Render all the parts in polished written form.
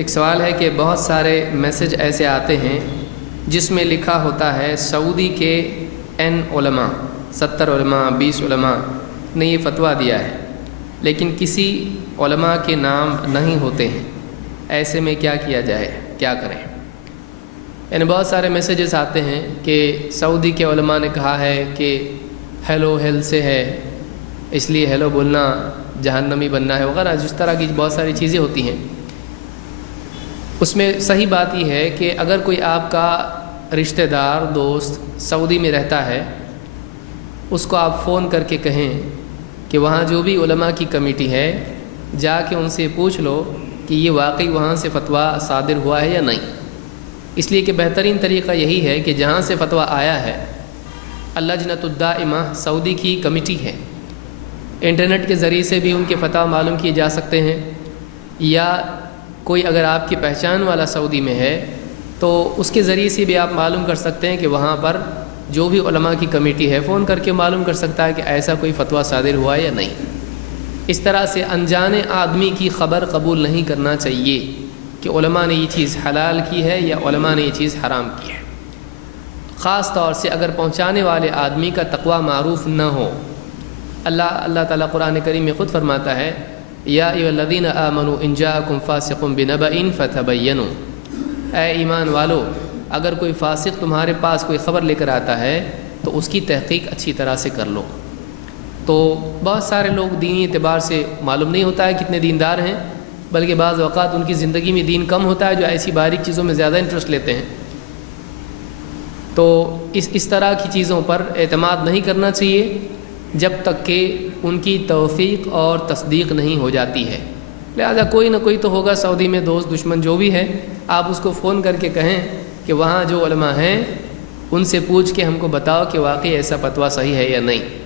ایک سوال ہے کہ بہت سارے میسج ایسے آتے ہیں جس میں لکھا ہوتا ہے سعودی کے n علماء 70 علماء 20 علماء نے یہ فتویٰ دیا ہے، لیکن کسی علماء کے نام نہیں ہوتے ہیں، ایسے میں کیا کیا جائے، کیا کریں؟ یعنی بہت سارے میسیجز آتے ہیں کہ سعودی کے علماء نے کہا ہے کہ ہیلو ہیل سے ہے، اس لیے ہیلو بولنا جہنمی بننا ہے وغیرہ، جس طرح کی بہت ساری چیزیں ہوتی ہیں۔ اس میں صحیح بات یہ ہے کہ اگر کوئی آپ کا رشتہ دار دوست سعودی میں رہتا ہے، اس کو آپ فون کر کے کہیں کہ وہاں جو بھی علماء کی کمیٹی ہے جا کے ان سے پوچھ لو کہ یہ واقعی وہاں سے فتویٰ صادر ہوا ہے یا نہیں، اس لیے کہ بہترین طریقہ یہی ہے کہ جہاں سے فتویٰ آیا ہے، اللجنۃ الدائمہ سعودی کی کمیٹی ہے، انٹرنیٹ کے ذریعے سے بھی ان کے فتویٰ معلوم کیے جا سکتے ہیں، یا کوئی اگر آپ کی پہچان والا سعودی میں ہے تو اس کے ذریعے سے بھی آپ معلوم کر سکتے ہیں کہ وہاں پر جو بھی علماء کی کمیٹی ہے فون کر کے معلوم کر سکتا ہے کہ ایسا کوئی فتویٰ صادر ہوا ہے یا نہیں۔ اس طرح سے انجانے آدمی کی خبر قبول نہیں کرنا چاہیے کہ علماء نے یہ چیز حلال کی ہے یا علماء نے یہ چیز حرام کی ہے، خاص طور سے اگر پہنچانے والے آدمی کا تقوی معروف نہ ہو۔ اللہ تعالیٰ قرآن کریم میں خود فرماتا ہے یا ایھا الذین آمنوا ان جاءکم فاسق بنبأ فتبینوا، اے ایمان والو اگر کوئی فاسق تمہارے پاس کوئی خبر لے کر آتا ہے تو اس کی تحقیق اچھی طرح سے کر لو۔ تو بہت سارے لوگ دینی اعتبار سے معلوم نہیں ہوتا ہے کتنے دیندار ہیں، بلکہ بعض اوقات ان کی زندگی میں دین کم ہوتا ہے، جو ایسی باریک چیزوں میں زیادہ انٹرسٹ لیتے ہیں۔ تو اس طرح کی چیزوں پر اعتماد نہیں کرنا چاہیے جب تک کہ ان کی توثیق اور تصدیق نہیں ہو جاتی ہے۔ لہذا کوئی نہ کوئی تو ہوگا سعودی میں، دوست دشمن جو بھی ہے، آپ اس کو فون کر کے کہیں کہ وہاں جو علماء ہیں ان سے پوچھ کے ہم کو بتاؤ کہ واقعی ایسا فتویٰ صحیح ہے یا نہیں۔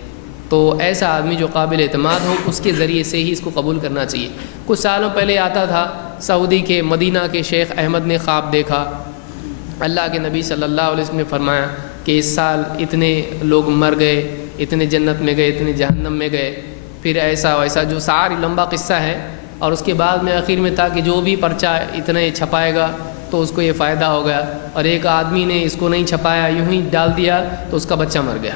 تو ایسا آدمی جو قابل اعتماد ہو اس کے ذریعے سے ہی اس کو قبول کرنا چاہیے۔ کچھ سالوں پہلے آتا تھا سعودی کے مدینہ کے شیخ احمد نے خواب دیکھا، اللہ کے نبی صلی اللہ علیہ وسلم نے فرمایا کہ اس سال اتنے لوگ مر گئے، اتنے جنت میں گئے، اتنے جہنم میں گئے، پھر ایسا ویسا جو ساری لمبا قصہ ہے، اور اس کے بعد میں آخر میں تھا کہ جو بھی پرچہ اتنے چھپائے گا تو اس کو یہ فائدہ ہو گیا، اور ایک آدمی نے اس کو نہیں چھپایا، یوں ہی ڈال دیا تو اس کا بچہ مر گیا۔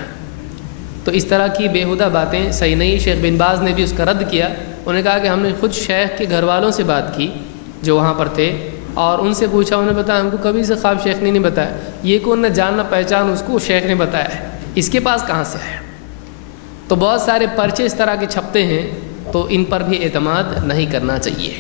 تو اس طرح کی بیہودہ باتیں صحیح نہیں۔ شیخ بن باز نے بھی اس کا رد کیا، انہوں نے کہا کہ ہم نے خود شیخ کے گھر والوں سے بات کی جو وہاں پر تھے، اور ان سے پوچھا، انہوں نے بتایا ہم کو کبھی سے خواب شیخ نے نہیں بتایا، یہ کون نہ جاننا پہچان اس کو شیخ نے بتایا ہے، اس کے پاس کہاں سے ہے؟ تو بہت سارے پرچے اس طرح کے چھپتے ہیں، تو ان پر بھی اعتماد نہیں کرنا چاہیے۔